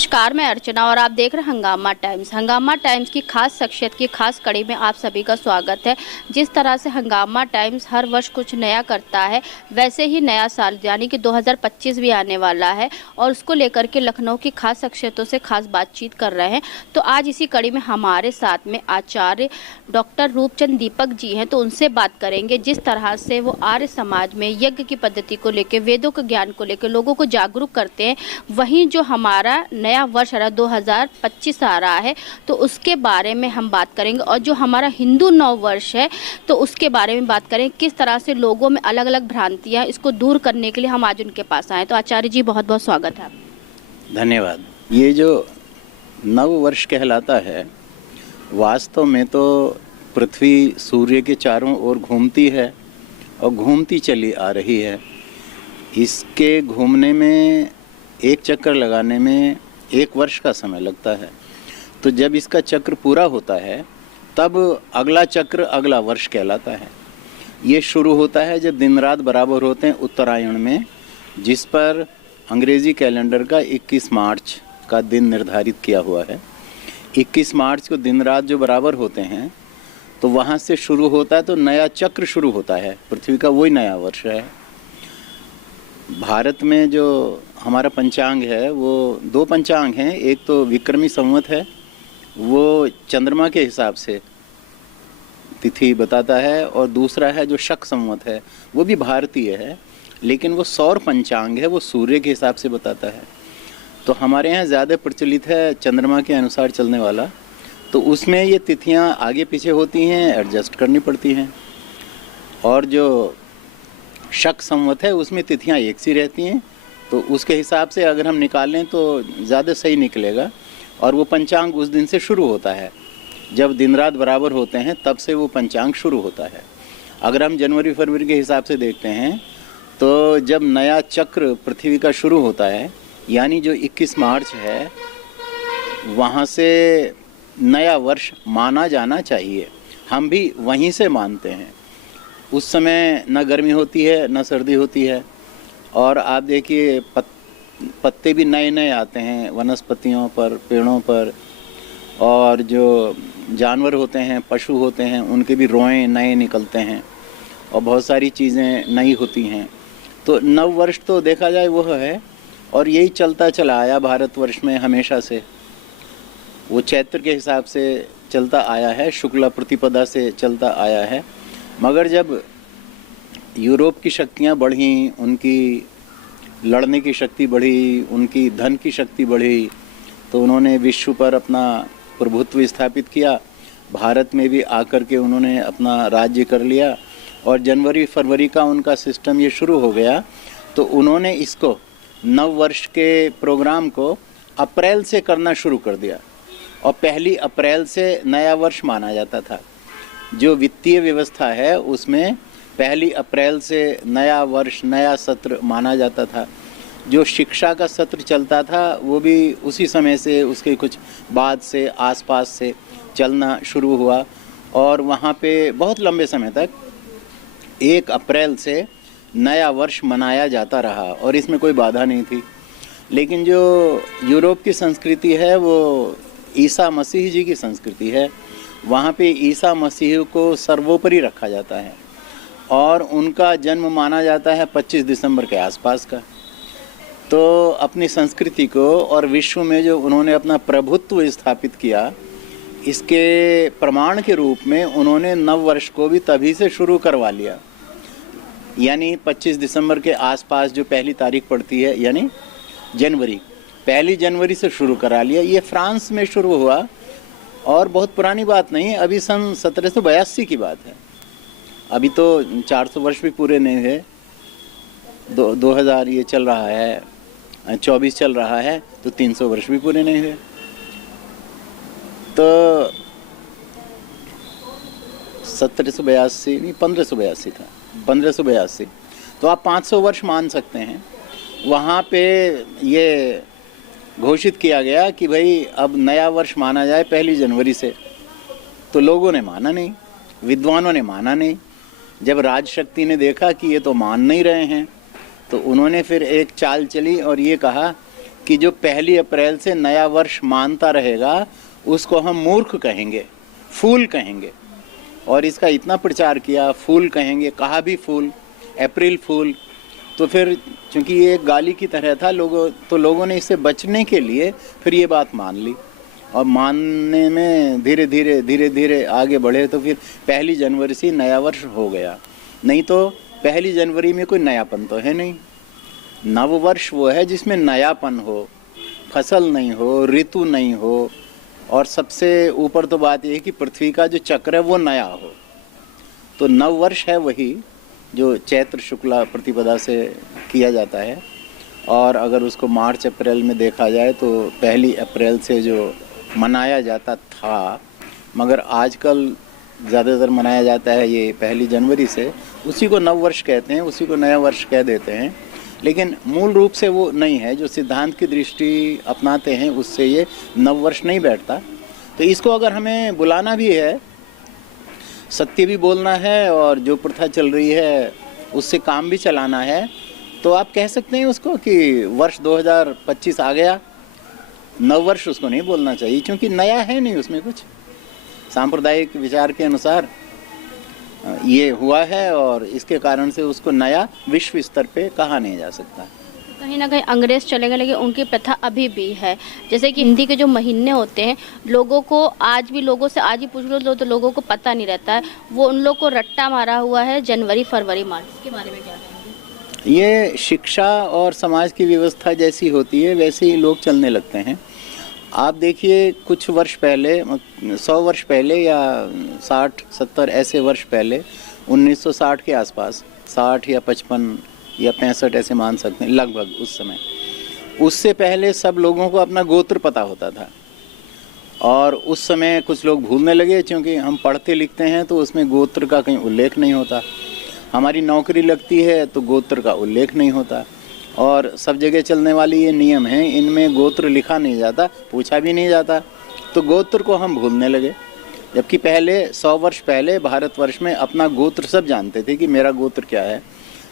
नमस्कार, मैं अर्चना और आप देख रहे हैं हंगामा टाइम्स। हंगामा टाइम्स की खास शख्सियत की खास कड़ी में आप सभी का स्वागत है। जिस तरह से हंगामा टाइम्स हर वर्ष कुछ नया करता है, वैसे ही नया साल यानी कि 2025 भी आने वाला है और उसको लेकर के लखनऊ की खास शख्सियतों से खास बातचीत कर रहे हैं। तो आज इसी कड़ी में हमारे साथ में आचार्य डॉक्टर रूपचंद दीपक जी हैं, तो उनसे बात करेंगे जिस तरह से वो आर्य समाज में यज्ञ की पद्धति को लेकर, वेदों के ज्ञान को लेकर लोगों को जागरूक करते हैं। वहीं जो हमारा नया वर्ष आ रहा 2025 आ रहा है, तो उसके बारे में हम बात करेंगे और जो हमारा हिंदू नव वर्ष है तो उसके बारे में बात करें, किस तरह से लोगों में अलग अलग भ्रांतियां, इसको दूर करने के लिए हम आज उनके पास आए। तो आचार्य जी बहुत बहुत स्वागत है। धन्यवाद। ये जो नव वर्ष कहलाता है, वास्तव में तो पृथ्वी सूर्य के चारों ओर घूमती है और घूमती चली आ रही है। इसके घूमने में, एक चक्कर लगाने में 1 वर्ष का समय लगता है। तो जब इसका चक्र पूरा होता है तब अगला चक्र अगला वर्ष कहलाता है। ये शुरू होता है जब दिन रात बराबर होते हैं उत्तरायण में, जिस पर अंग्रेजी कैलेंडर का 21 मार्च का दिन निर्धारित किया हुआ है। 21 मार्च को दिन रात जो बराबर होते हैं तो वहाँ से शुरू होता है, तो नया चक्र शुरू होता है। पृथ्वी का वही नया वर्ष है। भारत में जो हमारा पंचांग है वो 2 पंचांग हैं। एक तो विक्रमी संवत है, वो चंद्रमा के हिसाब से तिथि बताता है, और दूसरा है जो शक संवत है, वो भी भारतीय है लेकिन वो सौर पंचांग है, वो सूर्य के हिसाब से बताता है। तो हमारे यहाँ ज़्यादा प्रचलित है चंद्रमा के अनुसार चलने वाला। तो उसमें ये तिथियाँ आगे पीछे होती हैं, एडजस्ट करनी पड़ती हैं। और जो शक संवत है उसमें तिथियाँ एक सी रहती हैं, तो उसके हिसाब से अगर हम निकालें तो ज़्यादा सही निकलेगा। और वो पंचांग उस दिन से शुरू होता है जब दिन रात बराबर होते हैं, तब से वो पंचांग शुरू होता है। अगर हम जनवरी फरवरी के हिसाब से देखते हैं तो जब नया चक्र पृथ्वी का शुरू होता है, यानी जो 21 मार्च है, वहाँ से नया वर्ष माना जाना चाहिए। हम भी वहीं से मानते हैं। उस समय न गर्मी होती है न सर्दी होती है, और आप देखिए पत्ते भी नए नए आते हैं वनस्पतियों पर, पेड़ों पर। और जो जानवर होते हैं, पशु होते हैं, उनके भी रोएं नए निकलते हैं और बहुत सारी चीज़ें नई होती हैं। तो नव वर्ष तो देखा जाए वह है, और यही चलता चला आया भारतवर्ष में हमेशा से। वो चैत्र के हिसाब से चलता आया है, शुक्ला प्रतिपदा से चलता आया है। मगर जब यूरोप की शक्तियाँ बढ़ी, उनकी लड़ने की शक्ति बढ़ी, उनकी धन की शक्ति बढ़ी, तो उन्होंने विश्व पर अपना प्रभुत्व स्थापित किया। भारत में भी आकर के उन्होंने अपना राज्य कर लिया, और जनवरी फरवरी का उनका सिस्टम ये शुरू हो गया। तो उन्होंने इसको नव वर्ष के प्रोग्राम को अप्रैल से करना शुरू कर दिया, और 1 अप्रैल से नया वर्ष माना जाता था। जो वित्तीय व्यवस्था है उसमें 1 अप्रैल से नया वर्ष, नया सत्र माना जाता था। जो शिक्षा का सत्र चलता था वो भी उसी समय से, उसके कुछ बाद से, आसपास से चलना शुरू हुआ, और वहाँ पे बहुत लंबे समय तक 1 अप्रैल से नया वर्ष मनाया जाता रहा, और इसमें कोई बाधा नहीं थी। लेकिन जो यूरोप की संस्कृति है वो ईसा मसीह जी की संस्कृति है। वहाँ पे ईसा मसीह को सर्वोपरि रखा जाता है, और उनका जन्म माना जाता है 25 दिसंबर के आसपास का। तो अपनी संस्कृति को और विश्व में जो उन्होंने अपना प्रभुत्व स्थापित किया, इसके प्रमाण के रूप में उन्होंने नव वर्ष को भी तभी से शुरू करवा लिया। यानी 25 दिसंबर के आसपास जो पहली तारीख पड़ती है, यानी जनवरी, 1 जनवरी से शुरू करा लिया। ये फ्रांस में शुरू हुआ, और बहुत पुरानी बात नहीं, अभी सन 1782 की बात है। अभी तो 400 वर्ष भी पूरे नहीं हुए। 2000 ये चल रहा है, 24 चल रहा है, तो 300 वर्ष भी पूरे नहीं हुए। तो 1782 नहीं, 1582 था, 1582। तो आप 500 वर्ष मान सकते हैं। वहाँ पे ये घोषित किया गया कि भाई अब नया वर्ष माना जाए 1 जनवरी से। तो लोगों ने माना नहीं, विद्वानों ने माना नहीं। जब राजशक्ति ने देखा कि ये तो मान नहीं रहे हैं, तो उन्होंने फिर एक चाल चली और ये कहा कि जो 1 अप्रैल से नया वर्ष मानता रहेगा उसको हम मूर्ख कहेंगे, फूल कहेंगे। और इसका इतना प्रचार किया, फूल कहेंगे, कहा भी फूल, अप्रैल फूल। तो फिर चूंकि ये एक गाली की तरह था, लोगों ने इससे बचने के लिए फिर ये बात मान ली, और मानने में धीरे धीरे आगे बढ़े, तो फिर 1 जनवरी से नया वर्ष हो गया। नहीं तो 1 जनवरी में कोई नयापन तो है नहीं। नव वर्ष वो है जिसमें नयापन हो, फसल नहीं हो, ऋतु नहीं हो, और सबसे ऊपर तो बात यह है कि पृथ्वी का जो चक्र है वो नया हो। तो नव वर्ष है वही जो चैत्र शुक्ला प्रतिपदा से किया जाता है। और अगर उसको मार्च अप्रैल में देखा जाए तो 1 अप्रैल से जो मनाया जाता था, मगर आजकल ज़्यादातर मनाया जाता है ये 1 जनवरी से, उसी को नव वर्ष कहते हैं, उसी को नया वर्ष कह देते हैं। लेकिन मूल रूप से वो नहीं है। जो सिद्धांत की दृष्टि अपनाते हैं उससे ये नव वर्ष नहीं बैठता। तो इसको अगर हमें बुलाना भी है, सत्य भी बोलना है, और जो प्रथा चल रही है उससे काम भी चलाना है, तो आप कह सकते हैं उसको कि वर्ष 2025 आ गया। नव वर्ष उसको नहीं बोलना चाहिए, क्योंकि नया है नहीं उसमें कुछ। सांप्रदायिक विचार के अनुसार ये हुआ है, और इसके कारण से उसको नया विश्व स्तर पे कहा नहीं जा सकता। कहीं ना कहीं अंग्रेज चले गए, लेकिन उनकी प्रथा अभी भी है। जैसे कि हिंदी के जो महीने होते हैं, लोगों को आज भी, लोगों से आज ही पूछ लो तो लोगों को पता नहीं रहता है। वो उन लोग को रट्टा मारा हुआ है जनवरी, फरवरी, मार्च। इसके बारे में क्या कहेंगे? ये शिक्षा और समाज की व्यवस्था जैसी होती है वैसे ही लोग चलने लगते हैं। आप देखिए, कुछ वर्ष पहले, 100 वर्ष पहले या 60-70 ऐसे वर्ष पहले, 1960 के आसपास, 60 या 55 या 65 ऐसे मान सकते हैं लगभग उस समय। उससे पहले सब लोगों को अपना गोत्र पता होता था, और उस समय कुछ लोग भूलने लगे, क्योंकि हम पढ़ते लिखते हैं तो उसमें गोत्र का कहीं उल्लेख नहीं होता। हमारी नौकरी लगती है तो गोत्र का उल्लेख नहीं होता, और सब जगह चलने वाली ये नियम है, इनमें गोत्र लिखा नहीं जाता, पूछा भी नहीं जाता, तो गोत्र को हम भूलने लगे। जबकि पहले 100 वर्ष पहले भारतवर्ष में अपना गोत्र सब जानते थे कि मेरा गोत्र क्या है।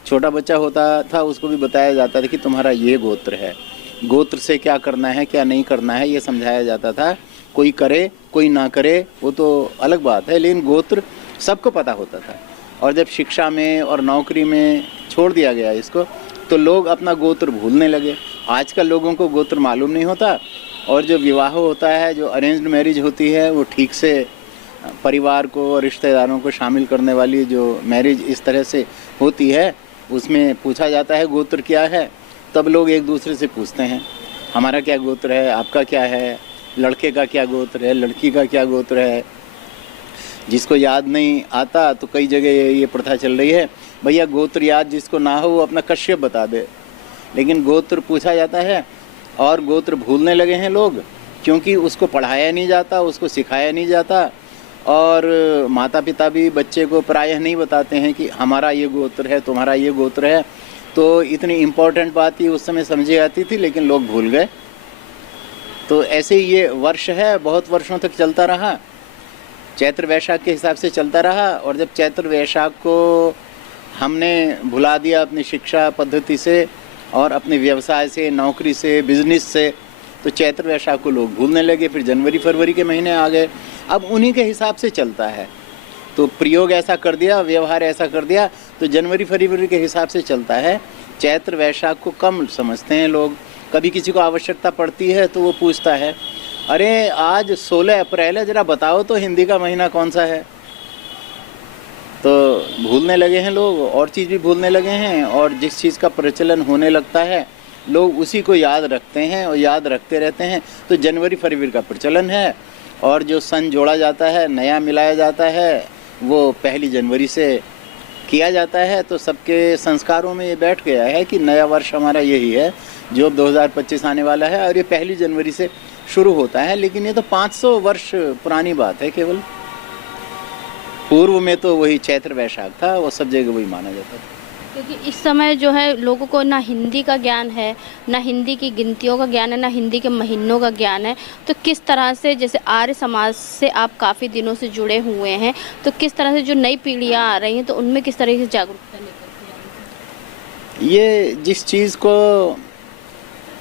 छोटा बच्चा होता था उसको भी बताया जाता था कि तुम्हारा ये गोत्र है, गोत्र से क्या करना है क्या नहीं करना है ये समझाया जाता था। कोई करे कोई ना करे वो तो अलग बात है, लेकिन गोत्र सबको पता होता था। और जब शिक्षा में और नौकरी में छोड़ दिया गया इसको, तो लोग अपना गोत्र भूलने लगे। आजकल लोगों को गोत्र मालूम नहीं होता, और जो विवाह होता है, जो अरेंज्ड मैरिज होती है, वो ठीक से परिवार को और रिश्तेदारों को शामिल करने वाली जो मैरिज इस तरह से होती है, उसमें पूछा जाता है गोत्र क्या है। तब लोग एक दूसरे से पूछते हैं हमारा क्या गोत्र है, आपका क्या है, लड़के का क्या गोत्र है, लड़की का क्या गोत्र है। जिसको याद नहीं आता तो कई जगह ये प्रथा चल रही है, भैया गोत्र याद जिसको ना हो वो अपना कश्यप बता दे। लेकिन गोत्र पूछा जाता है, और गोत्र भूलने लगे हैं लोग, क्योंकि उसको पढ़ाया नहीं जाता, उसको सिखाया नहीं जाता, और माता पिता भी बच्चे को प्रायः नहीं बताते हैं कि हमारा ये गोत्र है, तुम्हारा ये गोत्र है। तो इतनी इम्पोर्टेंट बात ही उस समय समझी जाती थी, लेकिन लोग भूल गए। तो ऐसे ही ये वर्ष है, बहुत वर्षों तक चलता रहा, चैत्र वैशाख के हिसाब से चलता रहा। और जब चैत्र वैशाख को हमने भुला दिया अपनी शिक्षा पद्धति से और अपने व्यवसाय से, नौकरी से, बिजनेस से, तो चैत्र वैशाख को लोग भूलने लगे। फिर जनवरी फरवरी के महीने आ गए, अब उन्हीं के हिसाब से चलता है। तो प्रयोग ऐसा कर दिया, व्यवहार ऐसा कर दिया, तो जनवरी फरवरी के हिसाब से चलता है। चैत्र वैशाख को कम समझते हैं लोग। कभी किसी को आवश्यकता पड़ती है तो वो पूछता है, अरे आज 16 अप्रैल है, जरा बताओ तो हिंदी का महीना कौन सा है। तो भूलने लगे हैं लोग, और चीज़ भी भूलने लगे हैं, और जिस चीज़ का प्रचलन होने लगता है लोग उसी को याद रखते हैं और याद रखते रहते हैं। तो जनवरी फरवरी का प्रचलन है, और जो सन जोड़ा जाता है, नया मिलाया जाता है, वो 1 जनवरी से किया जाता है। तो सबके संस्कारों में ये बैठ गया है कि नया वर्ष हमारा यही है जो अब 2025 आने वाला है, और ये 1 जनवरी से शुरू होता है। लेकिन ये तो 500 वर्ष पुरानी बात है। केवल पूर्व में तो वही चैत्र वैशाख था, वो सब जगह वही माना जाता था। क्योंकि इस समय जो है लोगों को ना हिंदी का ज्ञान है, ना हिंदी की गिनतियों का ज्ञान है, ना हिंदी के महीनों का ज्ञान है। तो किस तरह से, जैसे आर्य समाज से आप काफ़ी दिनों से जुड़े हुए हैं, तो किस तरह से जो नई पीढ़ियां आ रही हैं तो उनमें किस तरह से जागरूकता लेकर? ये जिस चीज़ को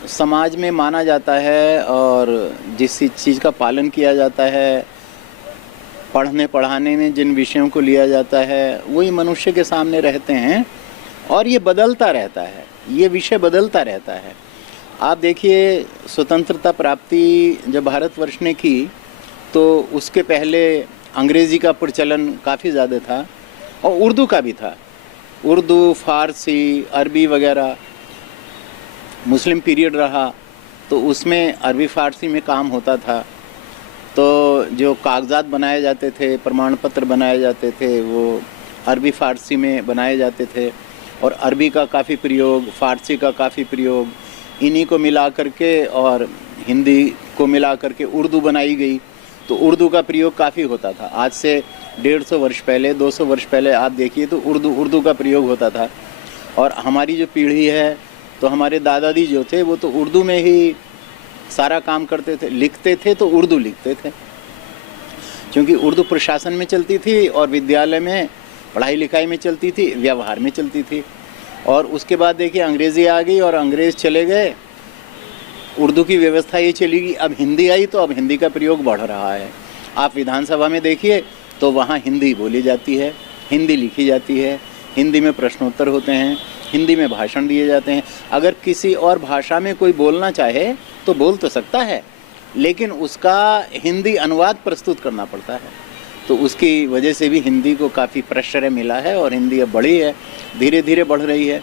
समाज में माना जाता है और जिस चीज़ का पालन किया जाता है, पढ़ने पढ़ाने में जिन विषयों को लिया जाता है, वही मनुष्य के सामने रहते हैं और ये बदलता रहता है, ये विषय बदलता रहता है। आप देखिए, स्वतंत्रता प्राप्ति जब भारतवर्ष ने की तो उसके पहले अंग्रेज़ी का प्रचलन काफ़ी ज़्यादा था और उर्दू का भी था। उर्दू, फ़ारसी, अरबी वगैरह। मुस्लिम पीरियड रहा तो उसमें अरबी फ़ारसी में काम होता था, तो जो कागज़ात बनाए जाते थे, प्रमाण पत्र बनाए जाते थे, वो अरबी फ़ारसी में बनाए जाते थे और अरबी का काफ़ी प्रयोग, फ़ारसी का काफ़ी प्रयोग, इन्हीं को मिला करके और हिंदी को मिला करके उर्दू बनाई गई। तो उर्दू का प्रयोग काफ़ी होता था। आज से 150 वर्ष पहले, 200 वर्ष पहले आप देखिए तो उर्दू का प्रयोग होता था। और हमारी जो पीढ़ी है, तो हमारे दादा दादी जो थे वो तो उर्दू में ही सारा काम करते थे, लिखते थे तो उर्दू लिखते थे, क्योंकि उर्दू प्रशासन में चलती थी और विद्यालय में पढ़ाई लिखाई में चलती थी, व्यवहार में चलती थी। और उसके बाद देखिए अंग्रेज़ी आ गई और अंग्रेज़ चले गए, उर्दू की व्यवस्था ये चली गई। अब हिंदी आई तो अब हिंदी का प्रयोग बढ़ रहा है। आप विधानसभा में देखिए तो वहाँ हिंदी बोली जाती है, हिंदी लिखी जाती है, हिंदी में प्रश्नोत्तर होते हैं, हिंदी में भाषण दिए जाते हैं। अगर किसी और भाषा में कोई बोलना चाहे तो बोल तो सकता है, लेकिन उसका हिंदी अनुवाद प्रस्तुत करना पड़ता है। तो उसकी वजह से भी हिंदी को काफ़ी प्रश्रय मिला है और हिंदी अब बढ़ी है, धीरे धीरे बढ़ रही है।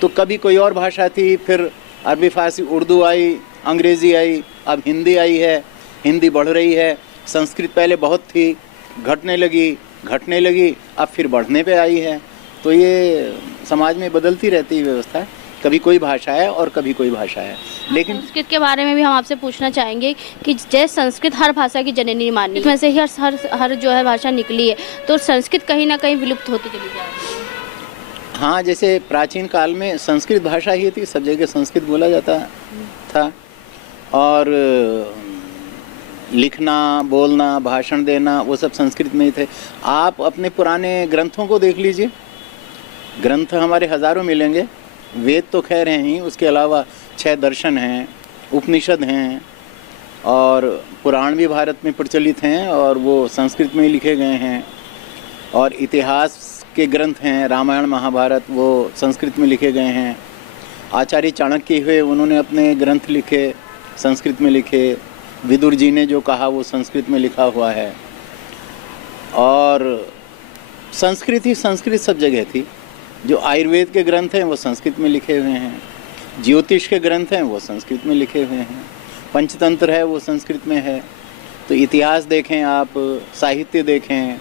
तो कभी कोई और भाषा थी, फिर अरबी, फ़ारसी, उर्दू आई, अंग्रेज़ी आई, अब हिंदी आई है, हिंदी बढ़ रही है। संस्कृत पहले बहुत थी, घटने लगी, अब फिर बढ़ने पे आई है। तो ये समाज में बदलती रहती है व्यवस्था, कभी कोई भाषा है और कभी कोई भाषा है। लेकिन संस्कृत के बारे में भी हम आपसे पूछना चाहेंगे कि जैसे संस्कृत हर भाषा की जननी मानी, इसमें से ही हर जो है भाषा निकली है, तो संस्कृत कहीं ना कहीं विलुप्त होती चली जा रही है। हाँ, जैसे प्राचीन काल में संस्कृत भाषा ही थी, सब जगह संस्कृत बोला जाता था और लिखना, बोलना, भाषण देना वो सब संस्कृत में ही थे। आप अपने पुराने ग्रंथों को देख लीजिए, ग्रंथ हमारे हज़ारों मिलेंगे। वेद तो खैर हैं ही, उसके अलावा 6 दर्शन हैं, उपनिषद हैं और पुराण भी भारत में प्रचलित हैं और वो संस्कृत में ही लिखे गए हैं। और इतिहास के ग्रंथ हैं, रामायण, महाभारत, वो संस्कृत में लिखे गए हैं। आचार्य चाणक्य हुए, उन्होंने अपने ग्रंथ लिखे, संस्कृत में लिखे। विदुर जी ने जो कहा वो संस्कृत में लिखा हुआ है। और संस्कृत ही संस्कृत सब जगह थी। जो आयुर्वेद के ग्रंथ हैं वो संस्कृत में लिखे हुए हैं, ज्योतिष के ग्रंथ हैं वो संस्कृत में लिखे हुए हैं, पंचतंत्र है वो संस्कृत में है। तो इतिहास देखें आप, साहित्य देखें,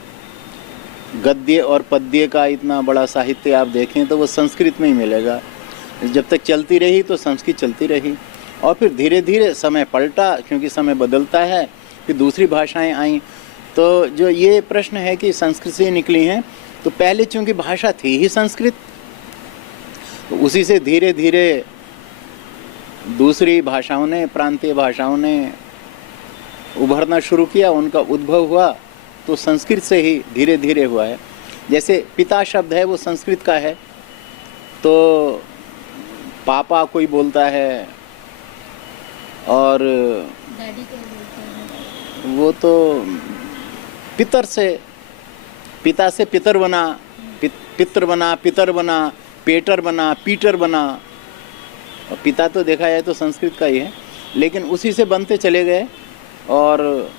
गद्य और पद्य का इतना बड़ा साहित्य आप देखें तो वो संस्कृत में ही मिलेगा। जब तक चलती रही तो संस्कृत चलती रही और फिर धीरे धीरे समय पलटा, क्योंकि समय बदलता है, फिर दूसरी भाषाएं आईं। तो जो ये प्रश्न है कि संस्कृत से निकली हैं, तो पहले चूंकि भाषा थी ही संस्कृत, तो उसी से धीरे धीरे दूसरी भाषाओं ने, प्रांतीय भाषाओं ने उभरना शुरू किया, उनका उद्भव हुआ। तो संस्कृत से ही धीरे धीरे हुआ है। जैसे पिता शब्द है वो संस्कृत का है, तो पापा कोई बोलता है और डैडी क्या बोलते हैं, वो तो पितर से, पिता से पितर बना, पितर बना, पितर बना, पेटर बना, पीटर बना। और पिता तो देखा जाए तो संस्कृत का ही है, लेकिन उसी से बनते चले गए और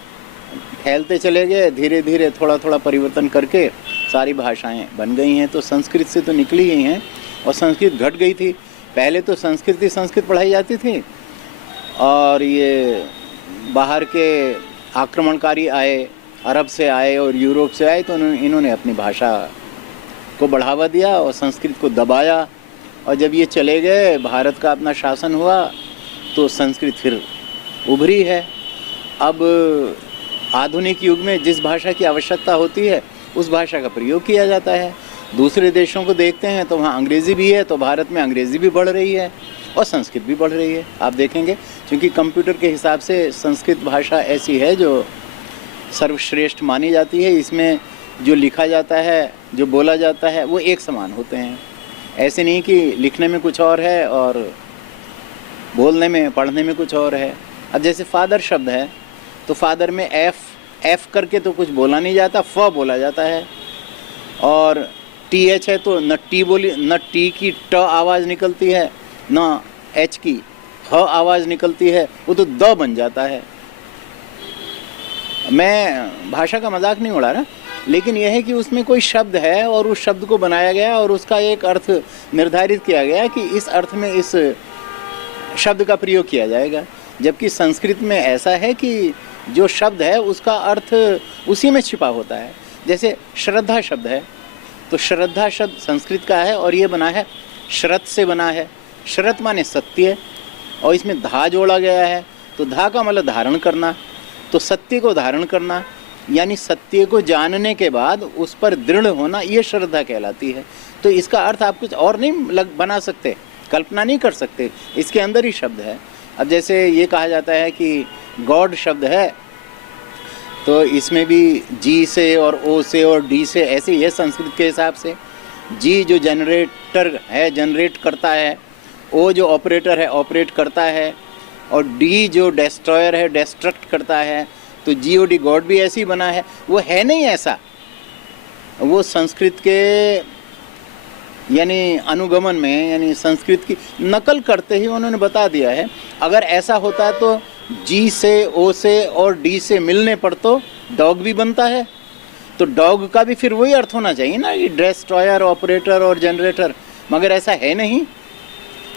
फैलते चले गए। धीरे धीरे थोड़ा थोड़ा परिवर्तन करके सारी भाषाएं बन गई हैं। तो संस्कृत से तो निकली ही हैं और संस्कृत घट गई थी। पहले तो संस्कृत ही संस्कृत पढ़ाई जाती थी और ये बाहर के आक्रमणकारी आए, अरब से आए और यूरोप से आए, तो इन्होंने अपनी भाषा को बढ़ावा दिया और संस्कृत को दबाया। और जब ये चले गए, भारत का अपना शासन हुआ, तो संस्कृत फिर उभरी है। अब आधुनिक युग में जिस भाषा की आवश्यकता होती है उस भाषा का प्रयोग किया जाता है। दूसरे देशों को देखते हैं तो वहाँ अंग्रेज़ी भी है, तो भारत में अंग्रेज़ी भी बढ़ रही है और संस्कृत भी बढ़ रही है। आप देखेंगे, क्योंकि कंप्यूटर के हिसाब से संस्कृत भाषा ऐसी है जो सर्वश्रेष्ठ मानी जाती है। इसमें जो लिखा जाता है, जो बोला जाता है, वो एक समान होते हैं। ऐसे नहीं कि लिखने में कुछ और है और बोलने में पढ़ने में कुछ और है। अब जैसे फादर शब्द है तो फादर में एफ करके तो कुछ बोला नहीं जाता, फ बोला जाता है। और TH है तो न टी की ट आवाज़ निकलती है, न H की ह आवाज़ निकलती है, वो तो द बन जाता है। मैं भाषा का मजाक नहीं उड़ा रहा, लेकिन यह है कि उसमें कोई शब्द है और उस शब्द को बनाया गया और उसका एक अर्थ निर्धारित किया गया कि इस अर्थ में इस शब्द का प्रयोग किया जाएगा। जबकि संस्कृत में ऐसा है कि जो शब्द है उसका अर्थ उसी में छिपा होता है। जैसे श्रद्धा शब्द है तो श्रद्धा शब्द संस्कृत का है और ये बना है श्रत से बना है। श्रत माने सत्य और इसमें धा जोड़ा गया है, तो धा का मतलब धारण करना, तो सत्य को धारण करना यानी सत्य को जानने के बाद उस पर दृढ़ होना, ये श्रद्धा कहलाती है। तो इसका अर्थ आप कुछ और नहीं बना सकते, कल्पना नहीं कर सकते, इसके अंदर ही शब्द है। अब जैसे ये कहा जाता है कि गॉड शब्द है तो इसमें भी जी से और ओ से और डी से ऐसे ही है संस्कृत के हिसाब से। जी जो जनरेटर है जनरेट करता है, ओ जो ऑपरेटर है ऑपरेट करता है, और डी जो डेस्ट्रॉयर है डेस्ट्रक्ट करता है। तो जी ओ डी गॉड भी ऐसे ही बना है, वो है नहीं ऐसा। वो संस्कृत के यानी अनुगमन में यानी संस्कृत की नकल करते ही उन्होंने बता दिया है। अगर ऐसा होता है तो जी से ओ से और डी से मिलने पर तो डॉग भी बनता है, तो डॉग का भी फिर वही अर्थ होना चाहिए ना कि डेस्ट्रॉयर ऑपरेटर और जनरेटर, मगर ऐसा है नहीं।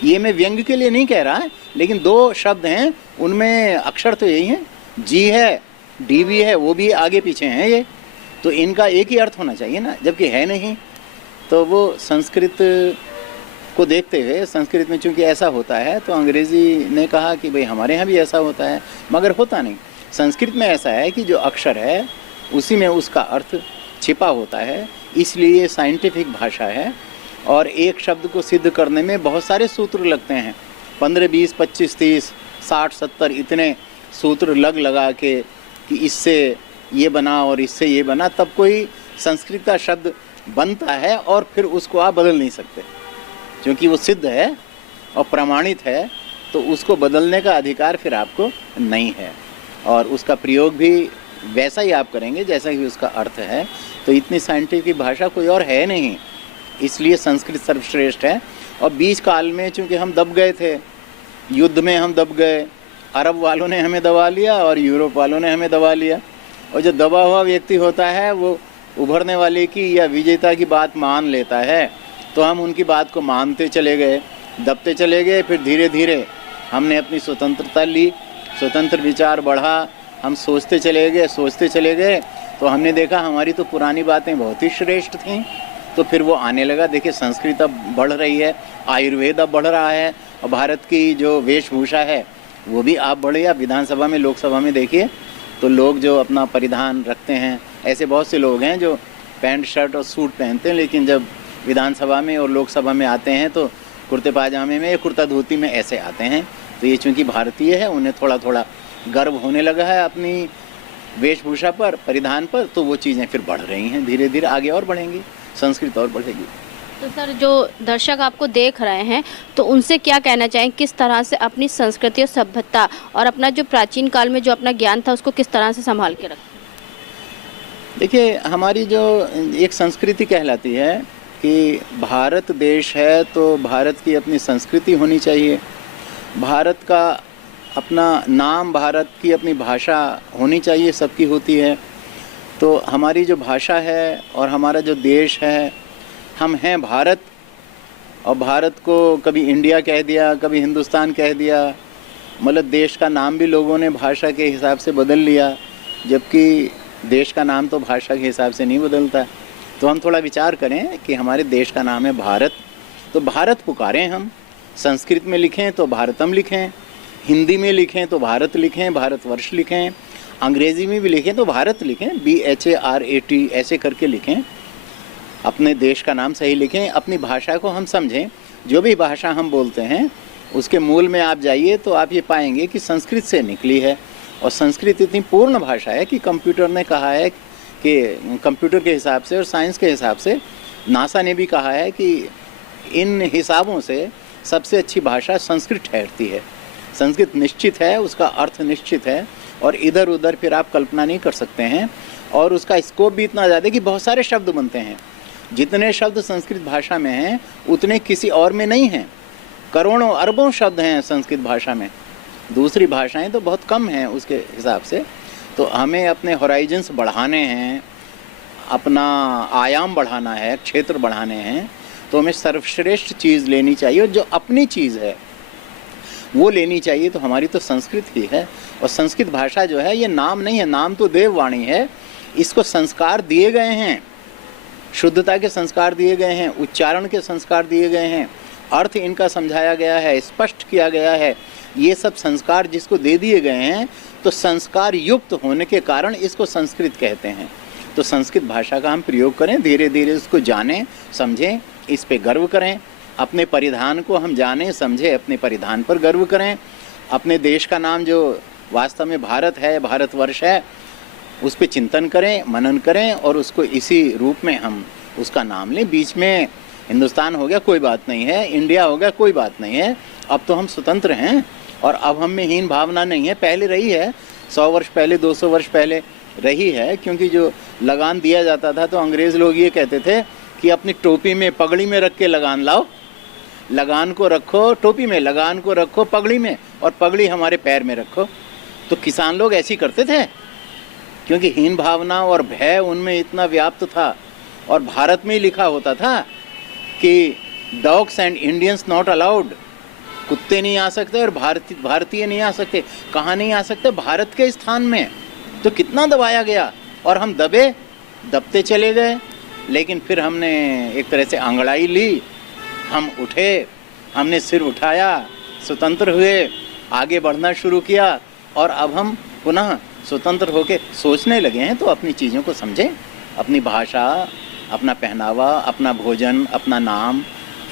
ये मैं व्यंग के लिए नहीं कह रहा है, लेकिन दो शब्द हैं उनमें अक्षर तो यही हैं, जी है डी भी है, वो भी आगे पीछे हैं ये, तो इनका एक ही अर्थ होना चाहिए ना, जबकि है नहीं। तो वो संस्कृत को देखते हुए, संस्कृत में चूंकि ऐसा होता है तो अंग्रेज़ी ने कहा कि भाई हमारे यहाँ भी ऐसा होता है, मगर होता नहीं। संस्कृत में ऐसा है कि जो अक्षर है उसी में उसका अर्थ छिपा होता है, इसलिए ये साइंटिफिक भाषा है। और एक शब्द को सिद्ध करने में बहुत सारे सूत्र लगते हैं, 15, 20, 25, 30, 60, 70 इतने सूत्र लगा के कि इससे ये बना और इससे ये बना, तब कोई संस्कृत का शब्द बनता है और फिर उसको आप बदल नहीं सकते, क्योंकि वो सिद्ध है और प्रमाणित है, तो उसको बदलने का अधिकार फिर आपको नहीं है। और उसका प्रयोग भी वैसा ही आप करेंगे जैसा कि उसका अर्थ है। तो इतनी साइंटिफिक भाषा कोई और है नहीं, इसलिए संस्कृत सर्वश्रेष्ठ है। और बीच काल में चूँकि हम दब गए थे, युद्ध में हम दब गए, अरब वालों ने हमें दबा लिया और यूरोप वालों ने हमें दबा लिया, और जो दबा हुआ व्यक्ति होता है वो उभरने वाले की या विजेता की बात मान लेता है। तो हम उनकी बात को मानते चले गए, दबते चले गए, फिर धीरे धीरे हमने अपनी स्वतंत्रता ली, स्वतंत्र विचार बढ़ा, हम सोचते चले गए, तो हमने देखा हमारी तो पुरानी बातें बहुत ही श्रेष्ठ थीं। तो फिर वो आने लगा। देखिए संस्कृत अब बढ़ रही है, आयुर्वेद अब बढ़ रहा है, और भारत की जो वेशभूषा है वो भी आप बढ़े। आप विधानसभा में लोकसभा में देखिए तो लोग जो अपना परिधान रखते हैं, ऐसे बहुत से लोग हैं जो पैंट शर्ट और सूट पहनते हैं, लेकिन जब विधानसभा में और लोकसभा में आते हैं तो कुर्ते पाजामे में या कुर्ता धोती में ऐसे आते हैं। तो ये चूँकि भारतीय है, उन्हें थोड़ा थोड़ा गर्व होने लगा है अपनी वेशभूषा पर, परिधान पर, तो वो चीज़ें फिर बढ़ रही हैं, धीरे धीरे आगे और बढ़ेंगी, संस्कृत और बढ़ेगी। तो सर जो दर्शक आपको देख रहे हैं तो उनसे क्या कहना चाहें, किस तरह से अपनी संस्कृति और सभ्यता और अपना जो प्राचीन काल में जो अपना ज्ञान था उसको किस तरह से संभाल के रखें? देखिए हमारी जो एक संस्कृति कहलाती है कि भारत देश है तो भारत की अपनी संस्कृति होनी चाहिए, भारत का अपना नाम, भारत की अपनी भाषा होनी चाहिए, सबकी होती है। तो हमारी जो भाषा है और हमारा जो देश है, हम हैं भारत, और भारत को कभी इंडिया कह दिया, कभी हिंदुस्तान कह दिया, मतलब देश का नाम भी लोगों ने भाषा के हिसाब से बदल लिया, जबकि देश का नाम तो भाषा के हिसाब से नहीं बदलता। तो हम थोड़ा विचार करें कि हमारे देश का नाम है भारत, तो भारत पुकारें हम, संस्कृत में लिखें तो भारतम लिखें, हिंदी में लिखें तो भारत लिखें, भारतवर्ष लिखें, अंग्रेज़ी में भी लिखें तो भारत लिखें, BHARAT ऐसे करके लिखें, अपने देश का नाम सही लिखें, अपनी भाषा को हम समझें। जो भी भाषा हम बोलते हैं उसके मूल में आप जाइए तो आप ये पाएंगे कि संस्कृत से निकली है, और संस्कृत इतनी पूर्ण भाषा है कि कंप्यूटर ने कहा है कि कंप्यूटर के हिसाब से और साइंस के हिसाब से नासा ने भी कहा है कि इन हिसाबों से सबसे अच्छी भाषा संस्कृत ठहरती है। संस्कृत निश्चित है, उसका अर्थ निश्चित है और इधर उधर फिर आप कल्पना नहीं कर सकते हैं। और उसका स्कोप भी इतना ज़्यादा है कि बहुत सारे शब्द बनते हैं। जितने शब्द संस्कृत भाषा में हैं उतने किसी और में नहीं हैं। करोड़ों अरबों शब्द हैं संस्कृत भाषा में, दूसरी भाषाएं तो बहुत कम हैं उसके हिसाब से। तो हमें अपने होराइजन्स बढ़ाने हैं, अपना आयाम बढ़ाना है, क्षेत्र बढ़ाने हैं, तो हमें सर्वश्रेष्ठ चीज़ लेनी चाहिए और जो अपनी चीज़ है वो लेनी चाहिए। तो हमारी तो संस्कृत ही है। और संस्कृत भाषा जो है ये नाम नहीं है, नाम तो देववाणी है। इसको संस्कार दिए गए हैं, शुद्धता के संस्कार दिए गए हैं, उच्चारण के संस्कार दिए गए हैं, अर्थ इनका समझाया गया है, स्पष्ट किया गया है। ये सब संस्कार जिसको दे दिए गए हैं तो संस्कार युक्त होने के कारण इसको संस्कृत कहते हैं। तो संस्कृत भाषा का हम प्रयोग करें, धीरे धीरे उसको जानें, समझें, इस पे गर्व करें। अपने परिधान को हम जानें, समझें, अपने परिधान पर गर्व करें। अपने देश का नाम जो वास्तव में भारत है, भारतवर्ष है, उस पर चिंतन करें, मनन करें और उसको इसी रूप में हम उसका नाम लें। बीच में हिंदुस्तान हो गया कोई बात नहीं है, इंडिया हो गया कोई बात नहीं है, अब तो हम स्वतंत्र हैं और अब हम में हीन भावना नहीं है। पहले रही है, 100 वर्ष पहले, 200 वर्ष पहले रही है। क्योंकि जो लगान दिया जाता था तो अंग्रेज़ लोग ये कहते थे कि अपनी टोपी में, पगड़ी में रख के लगान लाओ, लगान को रखो टोपी में, लगान को रखो पगड़ी में और पगड़ी हमारे पैर में रखो। तो किसान लोग ऐसे ही करते थे क्योंकि हीन भावना और भय उनमें इतना व्याप्त था। और भारत में ही लिखा होता था कि dogs and Indians not allowed, कुत्ते नहीं आ सकते और भारतीय नहीं आ सकते। कहाँ नहीं आ सकते? भारत के स्थान में। तो कितना दबाया गया और हम दबते चले गए। लेकिन फिर हमने एक तरह से अंगड़ाई ली, हम उठे, हमने सिर उठाया, स्वतंत्र हुए, आगे बढ़ना शुरू किया और अब हम पुनः स्वतंत्र होकर सोचने लगे हैं। तो अपनी चीज़ों को समझें, अपनी भाषा, अपना पहनावा, अपना भोजन, अपना नाम,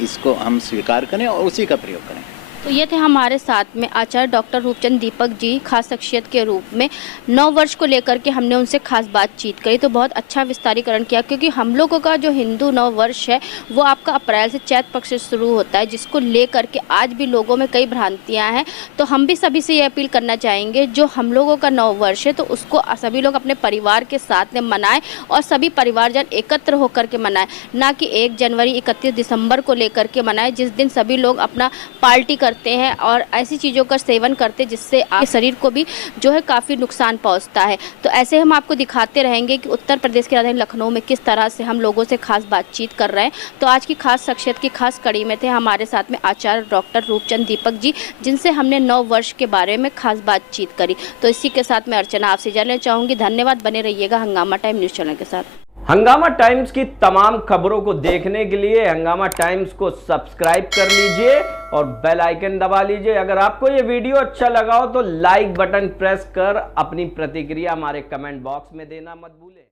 इसको हम स्वीकार करें और उसी का प्रयोग करें। तो ये थे हमारे साथ में आचार्य डॉक्टर रूपचंद दीपक जी, खास शख्सियत के रूप में। 9 वर्ष को लेकर के हमने उनसे खास बातचीत करी, तो बहुत अच्छा विस्तारीकरण किया। क्योंकि हम लोगों का जो हिंदू 9 वर्ष है वो आपका अप्रैल से चैत पक्ष से शुरू होता है, जिसको लेकर के आज भी लोगों में कई भ्रांतियाँ हैं। तो हम भी सभी से ये अपील करना चाहेंगे, जो हम लोगों का 9 वर्ष है तो उसको सभी लोग अपने परिवार के साथ में मनाएं और सभी परिवारजन एकत्र होकर के मनाएं, ना कि 1 जनवरी 31 दिसंबर को लेकर के मनाएं, जिस दिन सभी लोग अपना पार्टी करते हैं और ऐसी चीज़ों का सेवन करते जिससे आपके शरीर को भी जो है काफ़ी नुकसान पहुंचता है। तो ऐसे हम आपको दिखाते रहेंगे कि उत्तर प्रदेश की राजधानी लखनऊ में किस तरह से हम लोगों से खास बातचीत कर रहे हैं। तो आज की खास शख्सियत की खास कड़ी में थे हमारे साथ में आचार्य डॉक्टर रूपचंद दीपक जी, जिनसे हमने 9 वर्ष के बारे में खास बातचीत करी। तो इसी के साथ मैं अर्चना आपसे जानना चाहूँगी। धन्यवाद, बने रहिएगा हंगामा टाइम न्यूज़ चैनल के साथ। हंगामा टाइम्स की तमाम खबरों को देखने के लिए हंगामा टाइम्स को सब्सक्राइब कर लीजिए और बेल आइकन दबा लीजिए। अगर आपको ये वीडियो अच्छा लगा हो तो लाइक बटन प्रेस कर अपनी प्रतिक्रिया हमारे कमेंट बॉक्स में देना मत भूलें।